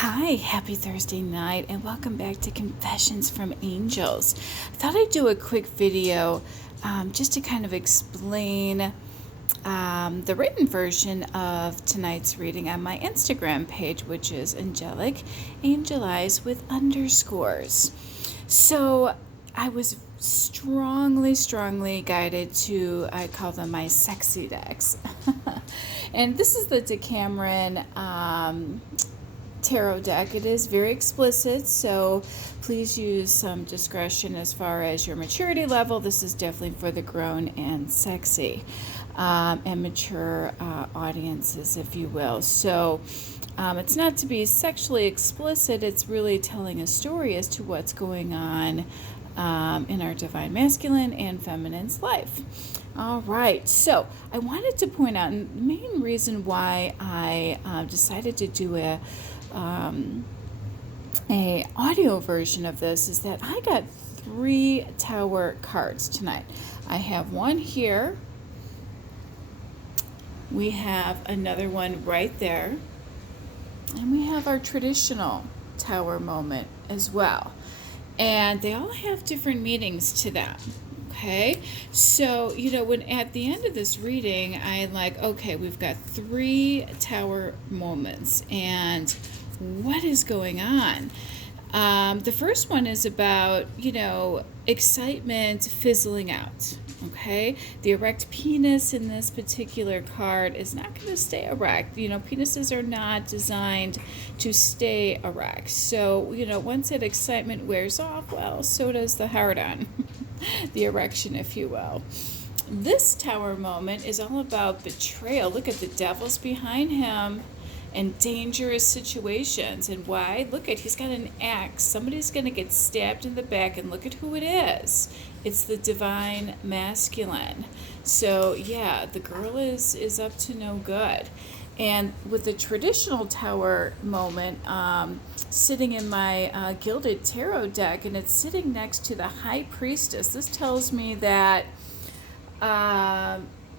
Hi, happy Thursday night, and welcome back to Confessions from Angels. I thought I'd do a quick video just to kind of explain the written version of tonight's reading on my Instagram page, which is angelic, angelize with underscores. So I was strongly guided to, I call them my sexy decks. And this is the Decameron tarot deck. It is very explicit, so please use some discretion as far as your maturity level. This is definitely for the grown and sexy and mature audiences, if you will. So it's not to be sexually explicit, it's really telling a story as to what's going on in our divine masculine and feminine's life. All right, so I wanted to point out, and the main reason why I decided to do a audio version of this is that I got 3 tower cards tonight. I have one here. We have another one right there. And we have our traditional tower moment as well. And they all have different meanings to them. Okay, so when at the end of this reading, I'm like, okay, we've got 3 tower moments, and what is going on? The first one is about excitement fizzling out. Okay, the erect penis in this particular card is not going to stay erect. Penises are not designed to stay erect. So once that excitement wears off, well, so does the hard-on. The erection, if you will. This tower moment is all about betrayal. Look at the devil's behind him and dangerous situations. And why? Look at, he's got an axe. Somebody's going to get stabbed in the back, and look at who it is. It's the divine masculine. So yeah, the girl is up to no good. And with the traditional tower moment, sitting in my gilded tarot deck, and it's sitting next to the High Priestess. This tells me that,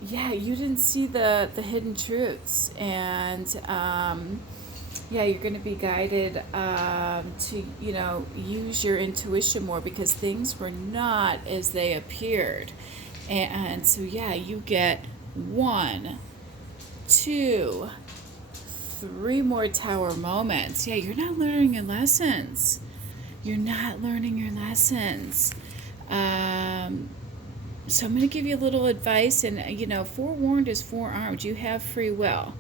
you didn't see the hidden truths, and you're going to be guided to use your intuition more, because things were not as they appeared. And so you get 1, 2, 3 more tower moments. You're not learning your lessons. You're not learning your lessons. So I'm going to give you a little advice, and forewarned is forearmed. You have free will,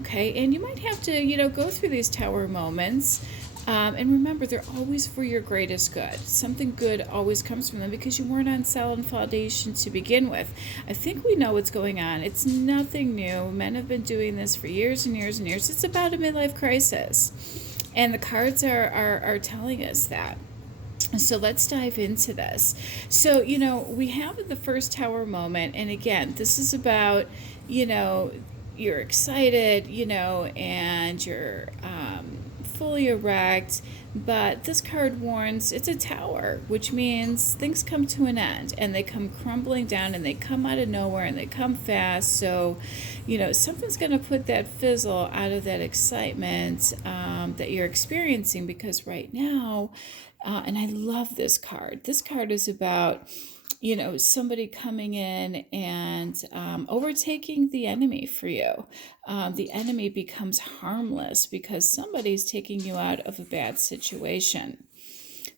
okay? And you might have to go through these tower moments, and remember, they're always for your greatest good. Something good always comes from them, because you weren't on solid foundation to begin with. I think we know what's going on. It's nothing new. Men have been doing this for years and years and years. It's about a midlife crisis, and the cards are telling us that. So let's dive into this. So, we have the first tower moment, and again, this is about, you're excited, and you're fully erect, but this card warns it's a tower, which means things come to an end, and they come crumbling down, and they come out of nowhere, and they come fast. So, something's going to put that fizzle out of that excitement that you're experiencing, because right now, and I love this card. This card is about, somebody coming in and overtaking the enemy for you. The enemy becomes harmless because somebody's taking you out of a bad situation.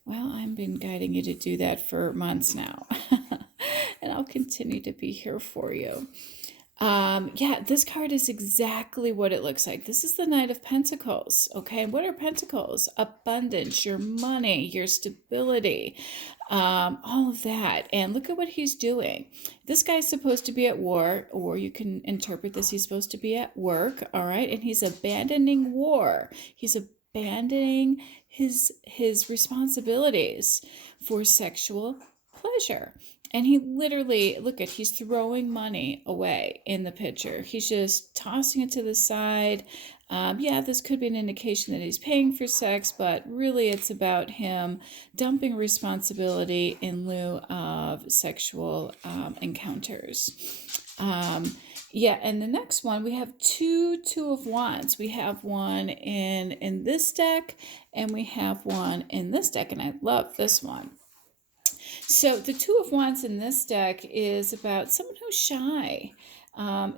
Well, I've been guiding you to do that for months now, and I'll continue to be here for you. This card is exactly what it looks like. This is the Knight of Pentacles, okay? What are Pentacles? Abundance, your money, your stability, all of that. And look at what he's doing. This guy's supposed to be at war, or you can interpret this, he's supposed to be at work, all right? And he's abandoning war. He's abandoning his responsibilities for sexual pleasure. And he literally, he's throwing money away in the picture. He's just tossing it to the side. This could be an indication that he's paying for sex, but really it's about him dumping responsibility in lieu of sexual encounters. Yeah, and the next one we have two of wands. We have one in this deck, and we have one in this deck, and I love this one. So the two of wands in this deck is about someone who's shy,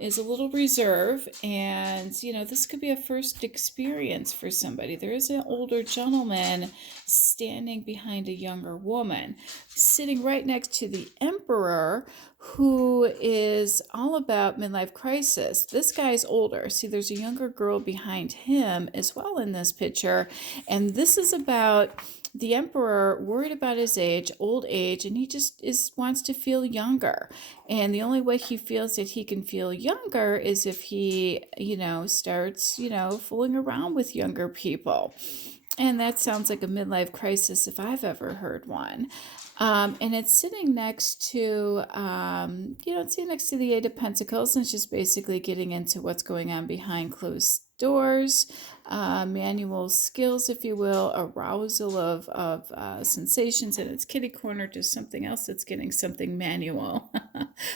is a little reserved, and this could be a first experience for somebody. There is an older gentleman standing behind a younger woman, sitting right next to the emperor, who is all about midlife crisis. This guy's older. See, there's a younger girl behind him as well in this picture, and this is about the emperor worried about his age, old age, and he just wants to feel younger. And the only way he feels that he can feel younger is if he, starts, fooling around with younger people. And that sounds like a midlife crisis if I've ever heard one. And it's sitting next to, it's sitting next to the Eight of Pentacles, and it's just basically getting into what's going on behind closed doors, manual skills, if you will, arousal of sensations, and it's kitty corner to something else that's getting something manual.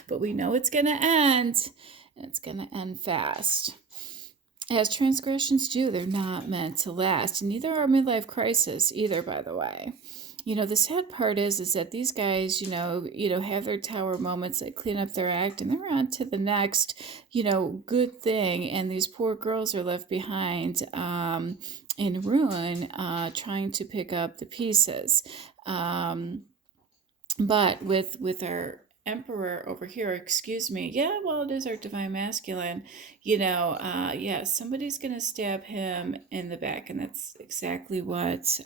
But we know it's going to end, and it's going to end fast. As transgressions do, they're not meant to last. And neither are midlife crisis either, by the way. The sad part is that these guys, have their tower moments, they clean up their act, and they're on to the next, good thing. And these poor girls are left behind in ruin, trying to pick up the pieces. But with our emperor over here, excuse me, it is our divine masculine, somebody's gonna stab him in the back, and that's exactly what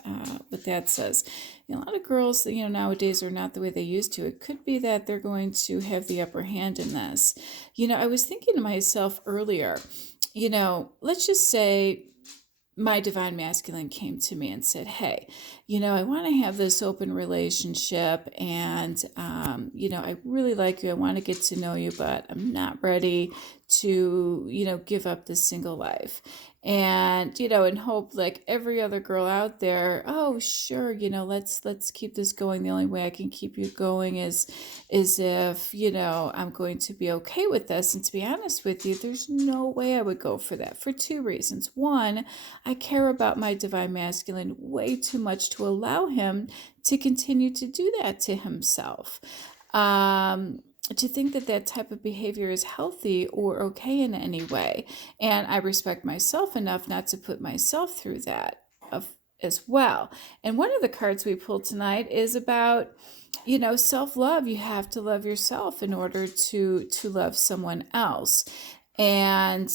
that says. A lot of girls, nowadays are not the way they used to. It could be that they're going to have the upper hand in this. I was thinking to myself earlier, let's just say my divine masculine came to me and said, hey, I want to have this open relationship, and, I really like you. I want to get to know you, but I'm not ready to, give up this single life. And, and hope like every other girl out there, oh, sure, let's keep this going. The only way I can keep you going is if, I'm going to be okay with this. And to be honest with you, there's no way I would go for that for two reasons. One, I care about my divine masculine way too much to allow him to continue to do that to himself. To think that type of behavior is healthy or okay in any way. And I respect myself enough not to put myself through that as well. And one of the cards we pulled tonight is about, self-love. You have to love yourself in order to love someone else. And,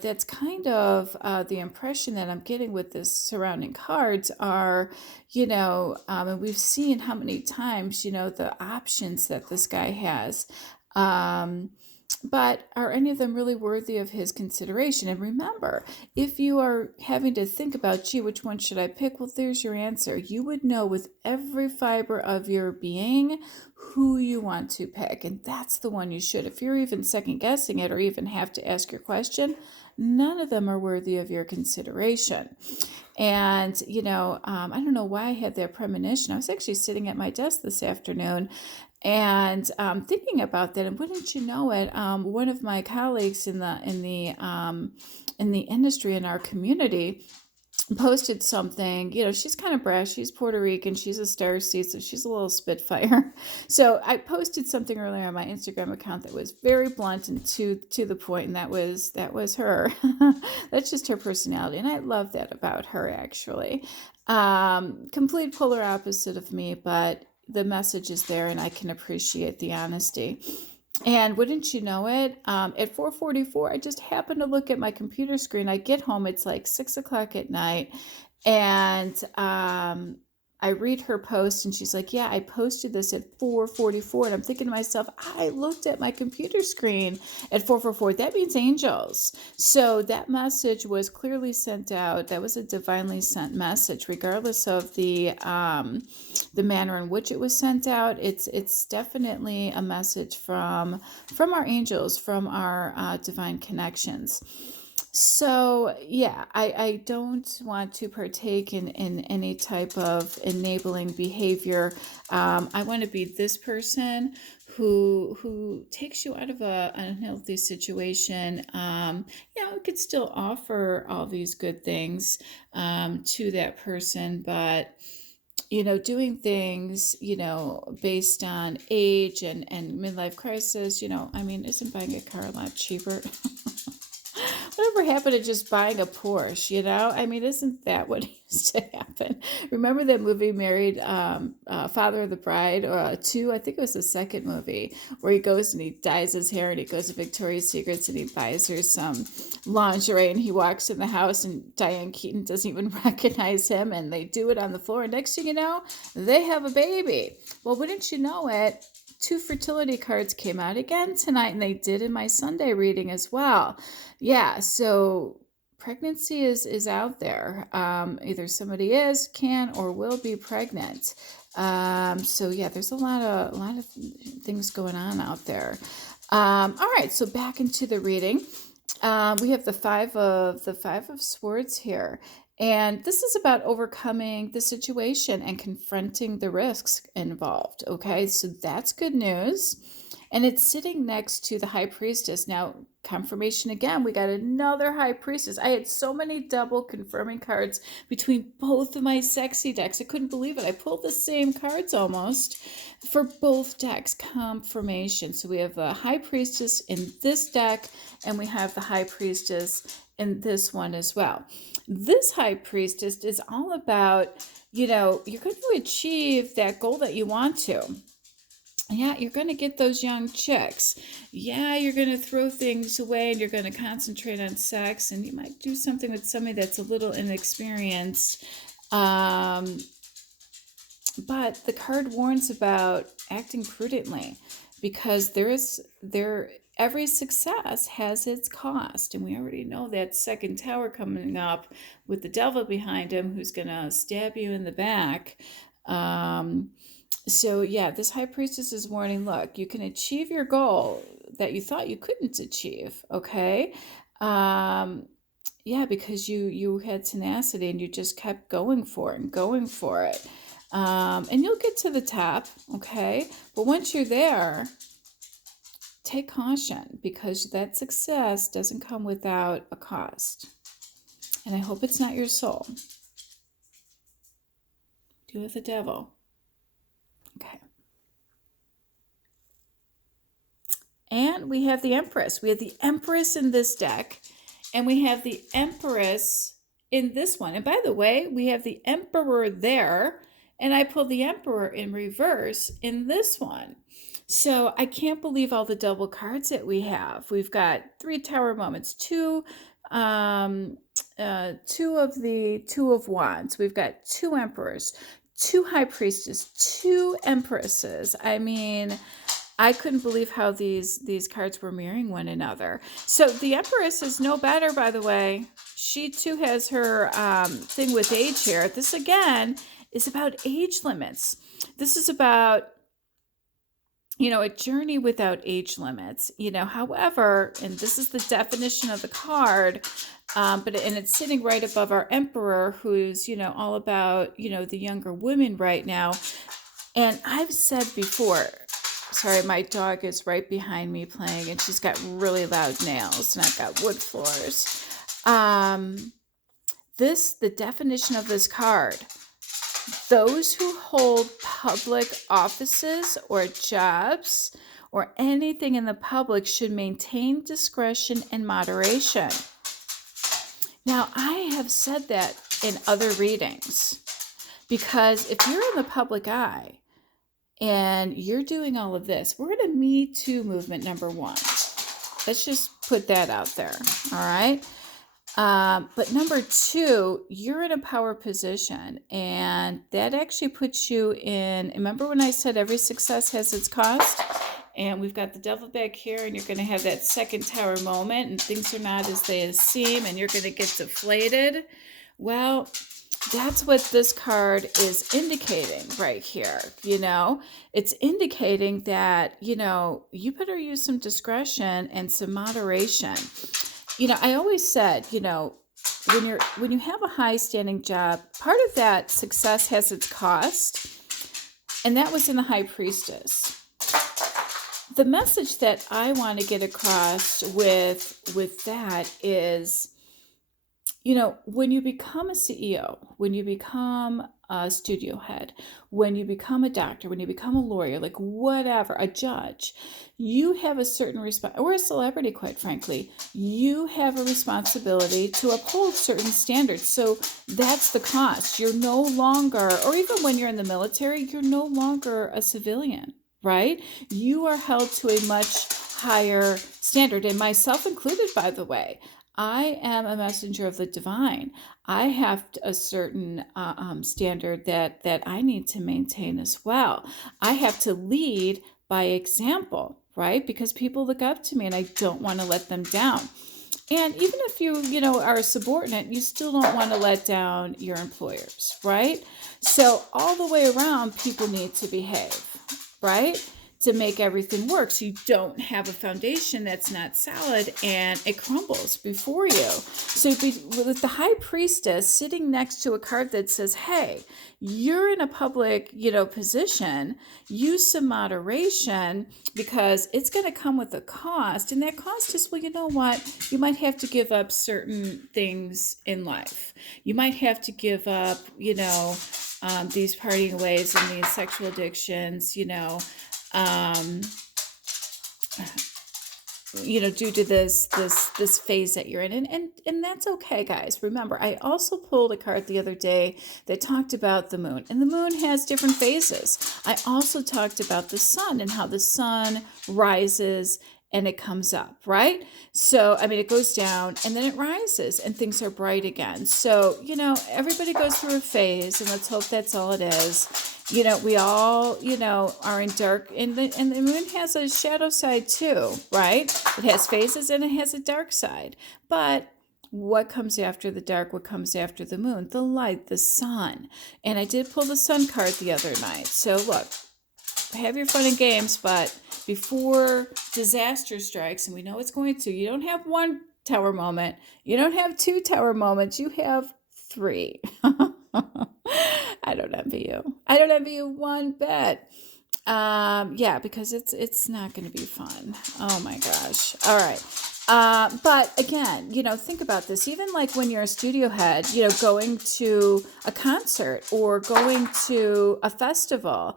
that's kind of the impression that I'm getting with this surrounding cards are, and we've seen how many times, the options that this guy has. But are any of them really worthy of his consideration? And remember, if you are having to think about, gee, which one should I pick? Well, there's your answer. You would know with every fiber of your being who you want to pick. And that's the one you should. If you're even second guessing it or even have to ask your question, none of them are worthy of your consideration. And, I don't know why I had that premonition. I was actually sitting at my desk this afternoon and thinking about that, and wouldn't you know it, one of my colleagues in the industry in our community posted something. She's kind of brash. She's Puerto Rican. She's a starseed, so she's a little spitfire. So I posted something earlier on my Instagram account that was very blunt and to the point, and that was her. That's just her personality, and I love that about her, actually. Complete polar opposite of me, but the message is there, and I can appreciate the honesty. And wouldn't you know it, at 4:44, I just happened to look at my computer screen. I get home, it's like 6 o'clock at night, and I read her post, and she's like, yeah, I posted this at 4:44. And I'm thinking to myself, I looked at my computer screen at 4:44. That means angels. So that message was clearly sent out. That was a divinely sent message, regardless of the manner in which it was sent out. It's definitely a message from our angels, from our divine connections. So, yeah, I don't want to partake in any type of enabling behavior. I want to be this person who takes you out of an unhealthy situation. It could still offer all these good things to that person, but doing things, based on age and midlife crisis, isn't buying a car a lot cheaper? Whatever happened to just buying a Porsche, isn't that what used to happen? Remember that movie, Married, Father of the Bride, or two? I think it was the second movie, where he goes and he dyes his hair and he goes to Victoria's Secrets and he buys her some lingerie and he walks in the house and Diane Keaton doesn't even recognize him and they do it on the floor. And next thing you know, they have a baby. Well, wouldn't you know it? 2 fertility cards came out again tonight, and they did in my Sunday reading as well. Yeah, so pregnancy is out there. Either somebody can, or will be pregnant. So yeah, there's a lot of things going on out there. All right, so back into the reading. We have the five of swords here. And this is about overcoming the situation and confronting the risks involved. Okay, so that's good news. And it's sitting next to the High Priestess. Now, confirmation again, we got another High Priestess. I had so many double confirming cards between both of my sexy decks. I couldn't believe it. I pulled the same cards almost for both decks. Confirmation. So we have a High Priestess in this deck, and we have the High Priestess in this one as well. This High Priestess is all about, you're going to achieve that goal that you want to. Yeah, you're going to get those young chicks. Yeah, you're going to throw things away and you're going to concentrate on sex, and you might do something with somebody that's a little inexperienced. But the card warns about acting prudently, because every success has its cost. And we already know that second tower coming up with the devil behind him who's going to stab you in the back. So yeah, this High Priestess is warning, look, you can achieve your goal that you thought you couldn't achieve, okay? Because you had tenacity and you just kept going for it and going for it. And you'll get to the top, okay? But once you're there, take caution, because that success doesn't come without a cost. And I hope it's not your soul. Do with the devil. Okay. And we have the Empress. We have the Empress in this deck, and we have the Empress in this one. And by the way, we have the Emperor there, and I pulled the Emperor in reverse in this one. So I can't believe all the double cards that we have. We've got 3 Tower moments, 2 of the 2 of Wands. We've got 2 Emperors, 2 High Priestess, 2 Empresses. I mean, I couldn't believe how these cards were mirroring one another. So the Empress is no better, by the way. She too has her thing with age here. This again is about age limits. This is about, a journey without age limits. However, and this is the definition of the card, and it's sitting right above our Emperor, who's, all about, the younger women right now. And I've said before, sorry, my dog is right behind me playing, and she's got really loud nails, and I've got wood floors. The definition of this card: those who hold public offices or jobs or anything in the public should maintain discretion and moderation. Now, I have said that in other readings, because if you're in the public eye and you're doing all of this, we're in a Me Too movement, number 1. Let's just put that out there, all right? But number 2, you're in a power position, and that actually puts you in, remember when I said every success has its cost? And we've got the devil back here, and you're going to have that second tower moment, and things are not as they seem, and you're going to get deflated. Well, that's what this card is indicating right here. It's indicating that, you better use some discretion and some moderation. I always said, when you have a high standing job, part of that success has its cost, and that was in the High Priestess. The message that I want to get across with that is, when you become a CEO, when you become a studio head, when you become a doctor, when you become a lawyer, like whatever, a judge, you have a certain or a celebrity, quite frankly, you have a responsibility to uphold certain standards. So that's the cost. You're no longer, or even when you're in the military, you're no longer a civilian, right? You are held to a much higher standard, and myself included, by the way. I am a messenger of the divine. I have a certain standard that I need to maintain as well. I have to lead by example, right? Because people look up to me, and I don't want to let them down. And even if you are a subordinate, you still don't want to let down your employers, right? So all the way around, people need to behave, right? To make everything work, so you don't have a foundation that's not solid and it crumbles before you. So with the High Priestess sitting next to a card that says, hey, you're in a public position, use some moderation, because it's going to come with a cost. And that cost is, well, you know what, you might have to give up certain things in life. You might have to give up these partying ways and these sexual addictions, due to this phase that you're in, and that's okay, guys. Remember, I also pulled a card the other day that talked about the moon, and the moon has different phases. I also talked about the sun and how the sun rises and it comes up, right? So, it goes down and then it rises and things are bright again. So, everybody goes through a phase, and let's hope that's all it is. We all, are in dark, and the moon has a shadow side too, right? It has phases and it has a dark side. But what comes after the dark? What comes after the moon? The light, the sun. And I did pull the sun card the other night. So look, have your fun and games, but before disaster strikes, and we know it's going to, you don't have one tower moment, you don't have two tower moments, you have three. I don't envy you. I don't envy you one bit. Because it's not going to be fun. Oh my gosh. All right. But again, think about this. Even like when you're a studio head, going to a concert or going to a festival,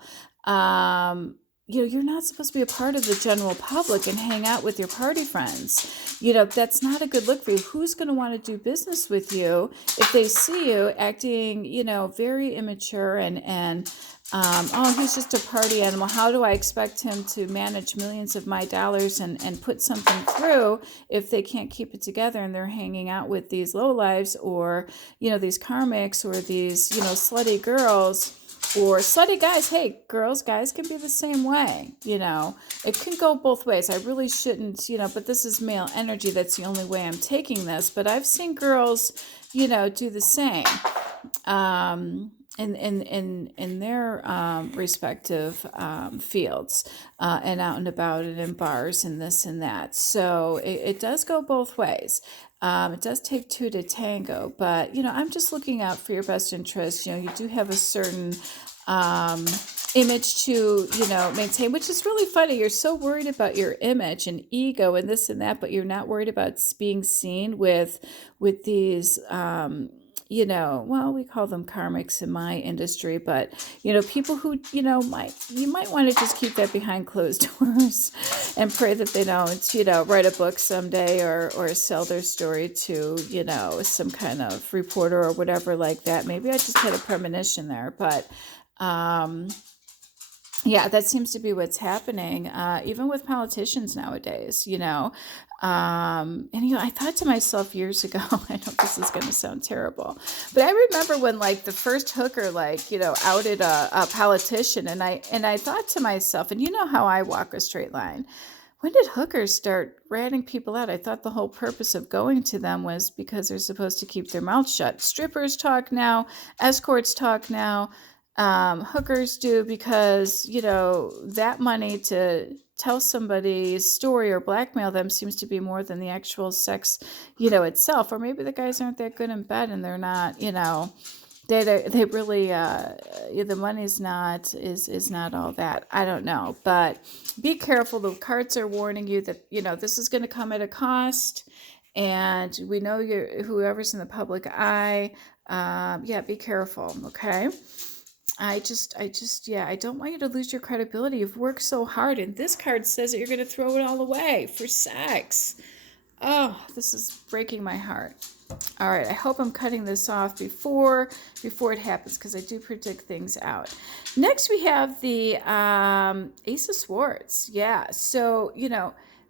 you're not supposed to be a part of the general public and hang out with your party friends. That's not a good look for you. Who's going to want to do business with you if they see you acting, very immature and he's just a party animal. How do I expect him to manage millions of my dollars and put something through if they can't keep it together and they're hanging out with these lowlives or, these karmics or these, slutty girls or slutty guys? Hey, guys can be the same way. It can go both ways. I really shouldn't, but this is male energy. That's the only way I'm taking this. But I've seen girls, do the same. In their respective fields and out and about and in bars and this and that. So it does go both ways. It does take two to tango, but I'm just looking out for your best interest. You do have a certain image to maintain, which is really funny. You're so worried about your image and ego and this and that, but you're not worried about being seen with these we call them karmics in my industry, but people who you might want to just keep that behind closed doors and pray that they don't write a book someday or sell their story to some kind of reporter or whatever like that. Maybe I just had a premonition there, but that seems to be what's happening, even with politicians nowadays, I thought to myself years ago, I know this is going to sound terrible, but I remember when the first hooker, outed a politician, and I thought to myself, and you know how I walk a straight line. When did hookers start ratting people out? I thought the whole purpose of going to them was because they're supposed to keep their mouths shut. Strippers talk now, escorts talk now. Hookers do because, that money to tell somebody's story or blackmail them seems to be more than the actual sex, itself. Or maybe the guys aren't that good in bed and they're not, They really the money's not is not all that. I don't know, but be careful. The cards are warning you that this is going to come at a cost, and we know you're whoever's in the public eye. Yeah, be careful. Okay. Yeah, I don't want you to lose your credibility. You've worked so hard, and this card says that you're going to throw it all away for sex. Oh, this is breaking my heart. All right, I hope I'm cutting this off before it happens, because I do predict things out. Next, we have the Ace of Swords. Yeah, so,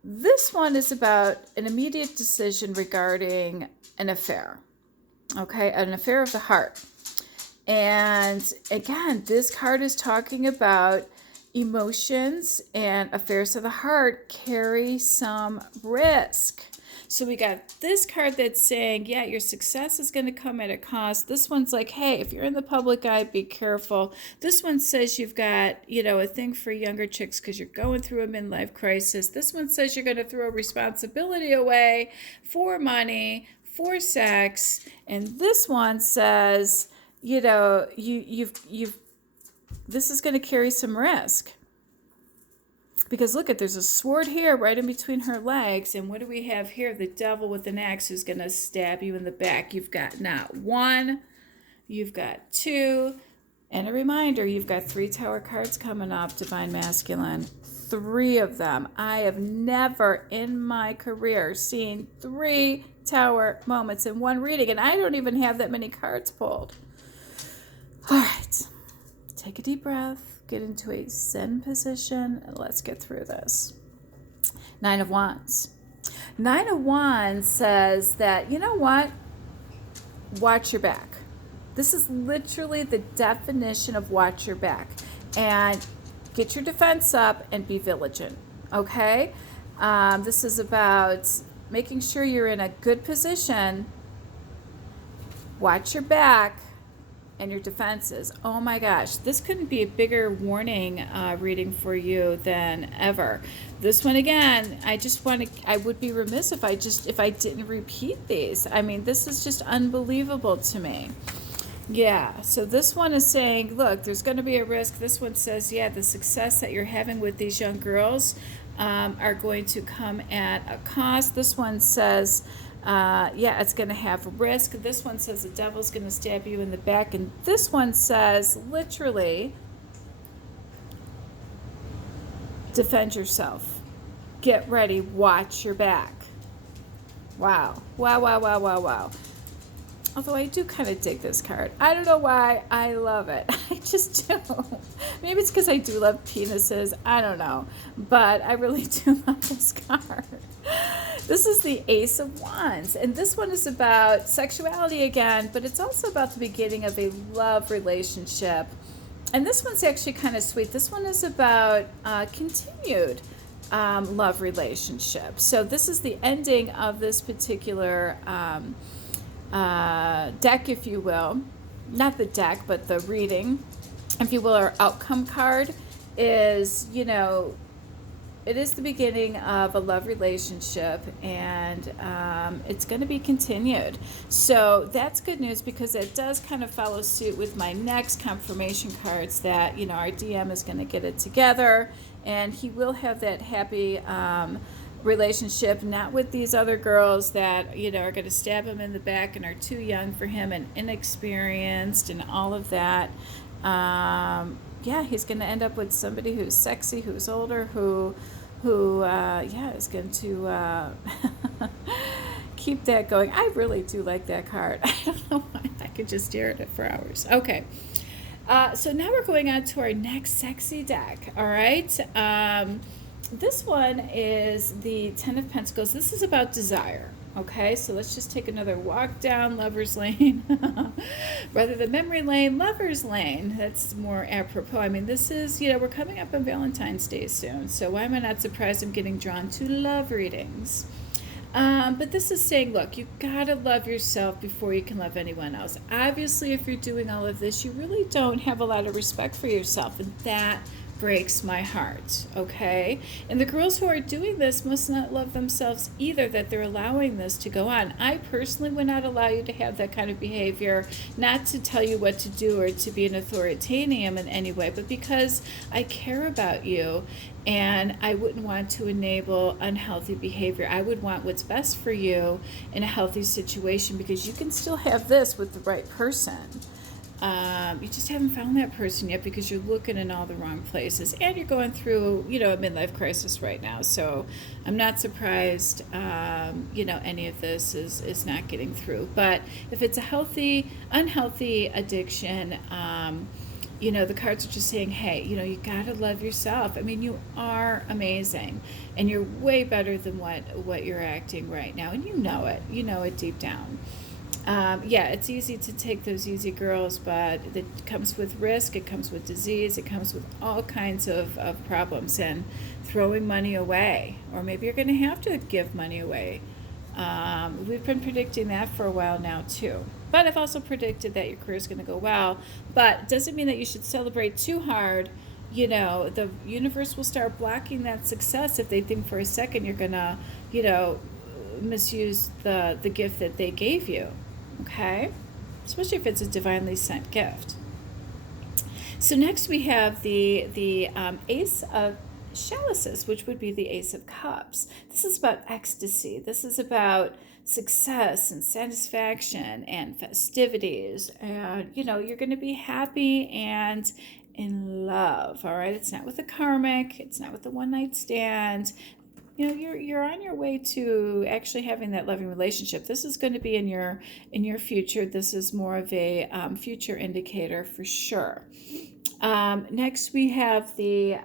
this one is about an immediate decision regarding an affair. Okay, an affair of the heart. And again, this card is talking about emotions, and affairs of the heart carry some risk. So we got this card that's saying, yeah, your success is going to come at a cost. This one's like, hey, if you're in the public eye, be careful. This one says you've got, a thing for younger chicks because you're going through a midlife crisis. This one says you're going to throw responsibility away for money, for sex. And this one says, this is going to carry some risk. Because look there's a sword here right in between her legs. And what do we have here? The devil with an axe who's going to stab you in the back. You've got not one, you've got two. And a reminder, you've got 3 tower cards coming up, Divine Masculine. 3 of them. I have never in my career seen 3 tower moments in one reading. And I don't even have that many cards pulled. All right. Take a deep breath. Get into a Zen position, and let's get through this. 9 of Wands. 9 of Wands says that, you know what? Watch your back. This is literally the definition of watch your back. And get your defense up and be vigilant, okay? This is about making sure you're in a good position. Watch your back and your defenses. Oh my gosh, this couldn't be a bigger warning reading for you than ever. This one again, I would be remiss if I didn't repeat these. I mean, this is just unbelievable to me. Yeah, so this one is saying, look, there's going to be a risk. This one says, yeah, the success that you're having with these young girls are going to come at a cost. This one says, yeah, it's going to have risk. This one says the devil's going to stab you in the back. And this one says, literally, defend yourself. Get ready. Watch your back. Wow. Wow, wow, wow, wow, wow. Although I do kind of dig this card. I don't know why. I love it. I just do. Maybe it's because I do love penises. I don't know. But I really do love this card. This is the Ace of Wands. And this one is about sexuality again, but it's also about the beginning of a love relationship. And this one's actually kind of sweet. This one is about continued love relationship. So this is the ending of this particular deck, if you will. Not the deck, but the reading, if you will, or outcome card is, it is the beginning of a love relationship, and it's going to be continued. So that's good news, because it does kind of follow suit with my next confirmation cards that, our DM is going to get it together, and he will have that happy relationship, not with these other girls that, are going to stab him in the back and are too young for him and inexperienced and all of that. Yeah, he's going to end up with somebody who's sexy, who's older, who is going to keep that going. I really do like that card. I don't know why. I could just stare at it for hours. Okay. So now we're going on to our next sexy deck. All right. This one is the Ten of Pentacles. This is about desire. Okay, so let's just take another walk down Lover's Lane. Rather than memory lane, Lover's Lane. That's more apropos. I mean, this is, we're coming up on Valentine's Day soon. So why am I not surprised I'm getting drawn to love readings? But this is saying, look, you gotta love yourself before you can love anyone else. Obviously, if you're doing all of this, you really don't have a lot of respect for yourself. And that breaks my heart, okay? And the girls who are doing this must not love themselves either, that they're allowing this to go on. I personally would not allow you to have that kind of behavior, not to tell you what to do or to be an authoritarian in any way, but because I care about you and I wouldn't want to enable unhealthy behavior. I would want what's best for you in a healthy situation, because you can still have this with the right person. You just haven't found that person yet because you're looking in all the wrong places, and you're going through, a midlife crisis right now. So I'm not surprised, any of this is not getting through. But if it's a unhealthy addiction, the cards are just saying, hey, you gotta love yourself. I mean, you are amazing, and you're way better than what you're acting right now, and you know it deep down. It's easy to take those easy girls, but it comes with risk, it comes with disease, it comes with all kinds of problems, and throwing money away, or maybe you're going to have to give money away. We've been predicting that for a while now too. But I've also predicted that your career is going to go well, but it doesn't mean that you should celebrate too hard. The universe will start blocking that success if they think for a second you're going to, misuse the gift that they gave you. Okay, especially if it's a divinely sent gift. So next we have the Ace of Chalices, which would be the Ace of Cups. This is about ecstasy. This is about success and satisfaction and festivities, and you're going to be happy and in love. All right, it's not with a karmic, it's not with a one night stand. You're on your way to actually having that loving relationship. This is going to be in your future. This is more of a future indicator for sure. Next we have the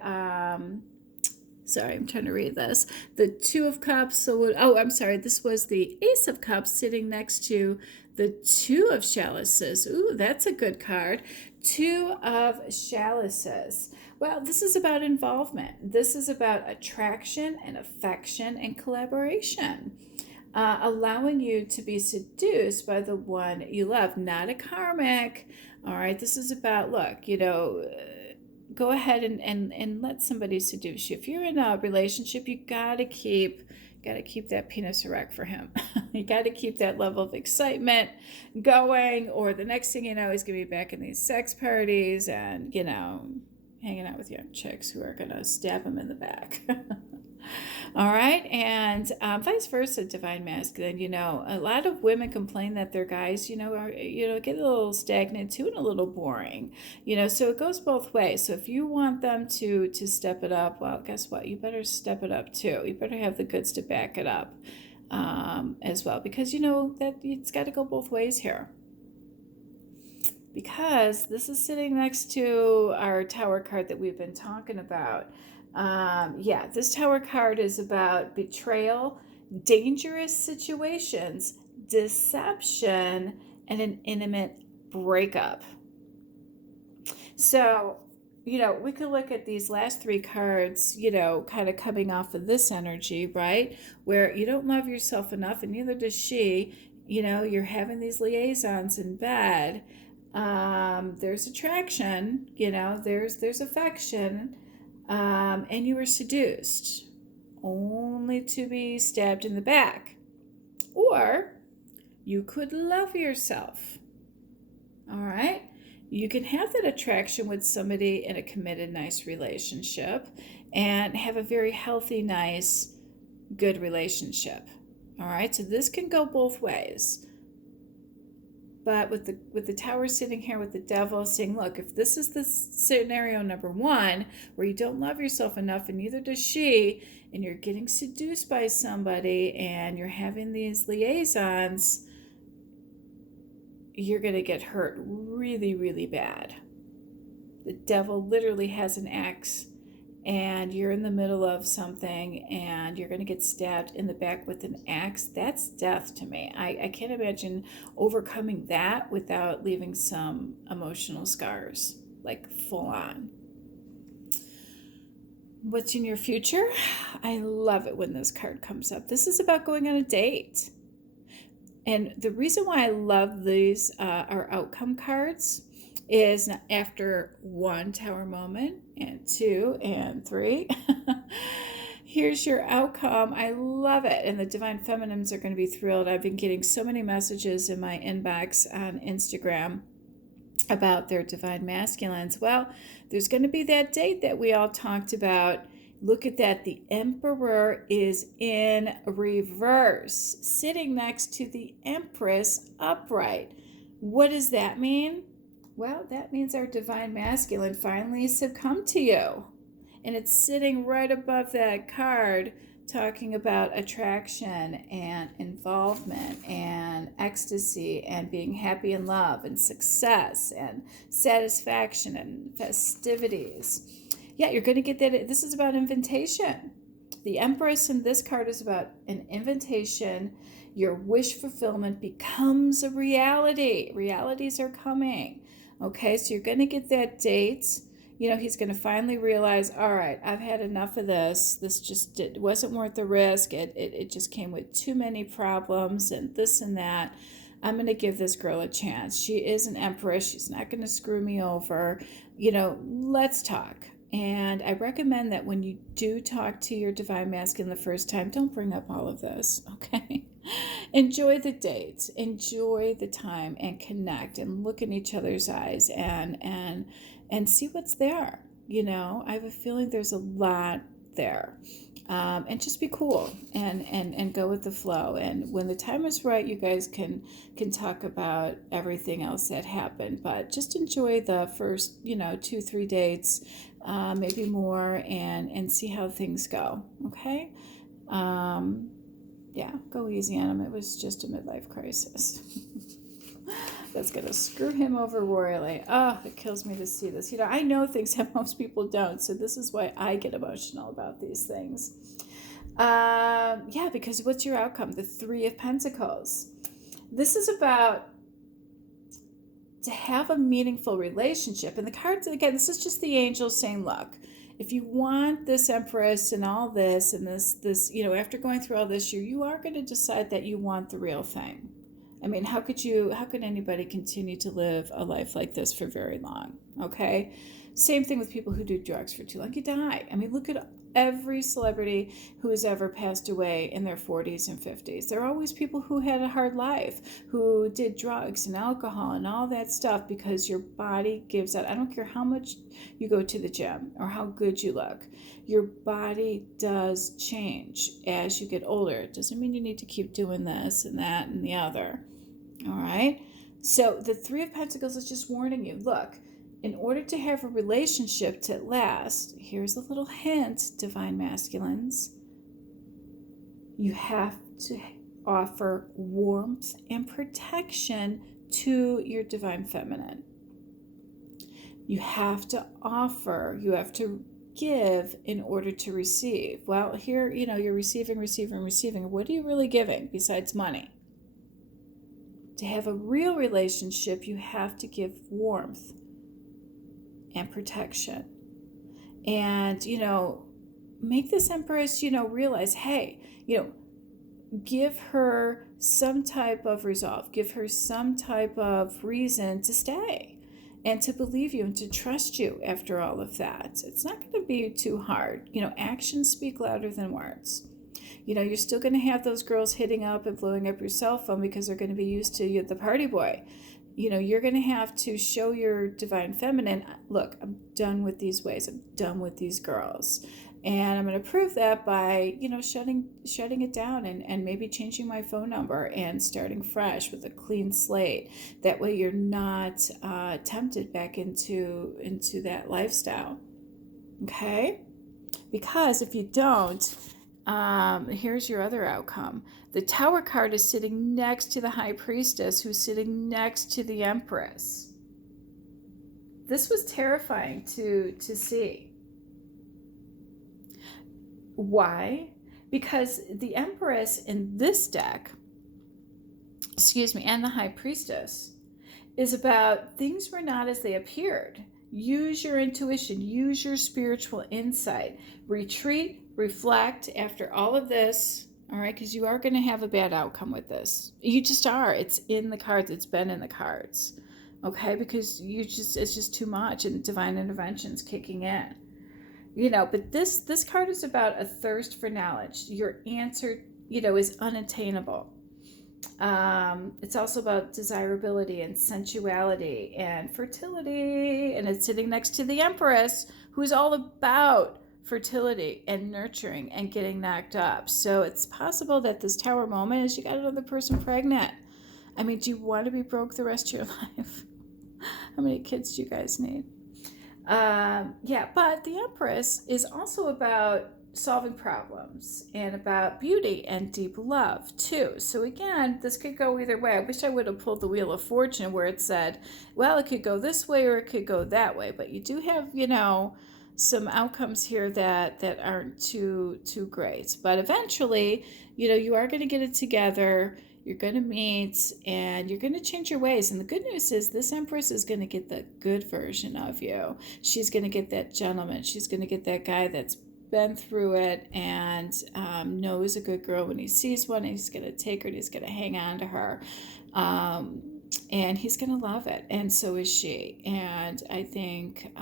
sorry, I'm trying to read this. The Two of Cups. So I'm sorry. This was the Ace of Cups sitting next to the Two of Chalices. Ooh, that's a good card. Two of Chalices. Well, this is about involvement. This is about attraction and affection and collaboration. Allowing you to be seduced by the one you love, not a karmic. All right, this is about, look, go ahead and let somebody seduce you. If you're in a relationship, you gotta keep that penis erect for him. You gotta keep that level of excitement going, or the next thing you know, he's gonna be back in these sex parties and hanging out with young chicks who are gonna stab him in the back. All right, and vice versa, divine masculine. A lot of women complain that their guys, are get a little stagnant too and a little boring. So it goes both ways. So if you want them to step it up, well, guess what? You better step it up too. You better have the goods to back it up as well, because that it's got to go both ways here. Because this is sitting next to our Tower card that we've been talking about. This Tower card is about betrayal, dangerous situations, deception, and an intimate breakup. So, we could look at these last three cards, kind of coming off of this energy, right? Where you don't love yourself enough, and neither does she. You're having these liaisons in bed. There's attraction, there's affection, and you were seduced only to be stabbed in the back. Or you could love yourself. All right, you can have that attraction with somebody in a committed, nice relationship and have a very healthy, nice, good relationship. All right, so this can go both ways. But with the Tower sitting here with the Devil saying, look, if this is the scenario number one, where you don't love yourself enough and neither does she, and you're getting seduced by somebody and you're having these liaisons, you're going to get hurt really, really bad. The Devil literally has an axe, and you're in the middle of something and you're going to get stabbed in the back with an axe. That's death to me. I can't imagine overcoming that without leaving some emotional scars, like full on. What's in your future? I love it when this card comes up. This is about going on a date. And the reason why I love these our outcome cards is after 1 tower moment and 2 and 3. Here's your outcome. I love it. And the Divine Feminines are going to be thrilled. I've been getting so many messages in my inbox on Instagram about their Divine Masculines. Well, there's going to be that date that we all talked about. Look at that. The Emperor is in reverse, sitting next to the Empress upright. What does that mean? Well, that means our Divine Masculine finally succumbed to you. And it's sitting right above that card talking about attraction and involvement and ecstasy and being happy in love and success and satisfaction and festivities. Yeah, you're going to get that. This is about invitation. The Empress in this card is about an invitation. Your wish fulfillment becomes a reality. Realities are coming. Okay, so you're going to get that date. You know, he's going to finally realize, all right, I've had enough of this. This just wasn't worth the risk. It just came with too many problems and this and that. I'm going to give this girl a chance. She is an Empress. She's not going to screw me over. You know, let's talk. And I recommend that when you do talk to your Divine Masculine the first time, don't bring up all of this, okay? Enjoy the dates, enjoy the time, and connect and look in each other's eyes and see what's there. You know, I have a feeling there's a lot there. And just be cool and go with the flow. And when the time is right, you guys can talk about everything else that happened. But just enjoy the first, 2-3 dates, maybe more, and see how things go. Okay. Yeah, go easy on him. It was just a midlife crisis. That's going to screw him over royally. Oh, it kills me to see this. You know, I know things that most people don't, so this is why I get emotional about these things. Yeah, because what's your outcome? The 3 of Pentacles. This is about to have a meaningful relationship. And the cards, again, this is just the angels saying, look, if you want this Empress and all this and this, after going through all this, you are going to decide that you want the real thing. I mean, how could anybody continue to live a life like this for very long? Okay. Same thing with people who do drugs for too long. You die. I mean, look at every celebrity who has ever passed away in their 40s and 50s. There are always people who had a hard life, who did drugs and alcohol and all that stuff because your body gives out. I don't care how much you go to the gym or how good you look. Your body does change as you get older. It doesn't mean you need to keep doing this and that and the other. All right. So the 3 of Pentacles is just warning you, look, in order to have a relationship to last, here's a little hint, Divine Masculines, you have to offer warmth and protection to your Divine Feminine. You have to offer, you have to give in order to receive. Well, here, you're receiving. What are you really giving besides money? To have a real relationship, you have to give warmth and protection. And, make this Empress, realize, hey, give her some type of resolve, give her some type of reason to stay and to believe you and to trust you after all of that. It's not going to be too hard. Actions speak louder than words. You're still going to have those girls hitting up and blowing up your cell phone because they're going to be used to you, the party boy. You're going to have to show your Divine Feminine, look, I'm done with these ways. I'm done with these girls. And I'm going to prove that by, shutting it down and maybe changing my phone number and starting fresh with a clean slate. That way you're not tempted back into that lifestyle. Okay? Because if you don't, here's your other outcome. The Tower card is sitting next to the High Priestess, who's sitting next to the Empress. This was terrifying to see. Why? Because the Empress in this deck, and the High Priestess, is about things were not as they appeared. Use your intuition, use your spiritual insight, retreat, reflect after all of this, all right, because you are going to have a bad outcome with this. You just are. It's in the cards. It's been in the cards, okay? Because it's just too much, and divine intervention's kicking in. But this card is about a thirst for knowledge. Your answer, is unattainable. It's also about desirability and sensuality and fertility, and it's sitting next to the Empress, who's all about fertility and nurturing and getting knocked up. So it's possible that this Tower moment is you got another person pregnant. I mean, do you want to be broke the rest of your life? How many kids do you guys need? But the Empress is also about solving problems and about beauty and deep love too. So again, this could go either way. I wish I would have pulled the Wheel of Fortune where it said, well, it could go this way or it could go that way. But you do have, some outcomes here that aren't too great. But eventually, you are going to get it together. You're going to meet and you're going to change your ways. And the good news is this Empress is going to get the good version of you. She's going to get that gentleman. She's going to get that guy that's been through it and knows a good girl when he sees one. He's going to take her and he's going to hang on to her. And he's going to love it. And so is she. And I think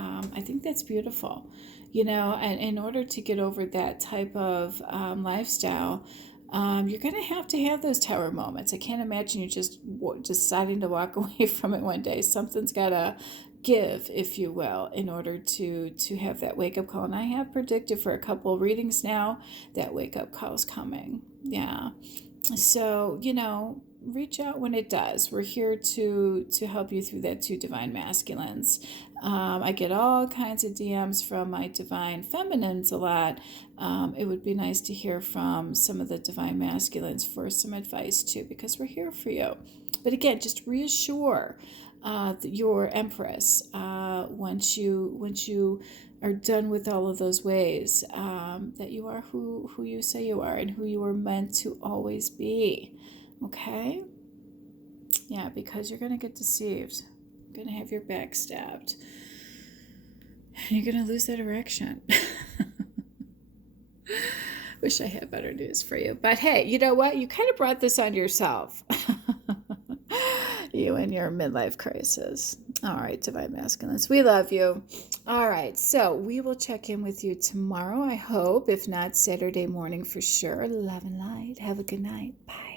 that's beautiful. And in order to get over that type of lifestyle, you're going to have those Tower moments. I can't imagine you just deciding to walk away from it one day. Something's got to give, if you will, in order to have that wake-up call. And I have predicted for a couple of readings now that wake-up call is coming. Yeah. So, reach out when it does. We're here to help you through that, two divine masculines. I get all kinds of DMs from my divine feminines a lot. It would be nice to hear from some of the divine masculines for some advice too, because we're here for you. But again, just reassure your Empress once you are done with all of those ways, that you are who you say you are and who you were meant to always be. Okay? Yeah, because you're going to get deceived. You're going to have your back stabbed. And you're going to lose that erection. Wish I had better news for you. But hey, you know what? You kind of brought this on yourself. You and your midlife crisis. All right, divine masculines, we love you. All right, so we will check in with you tomorrow, I hope. If not, Saturday morning for sure. Love and light. Have a good night. Bye.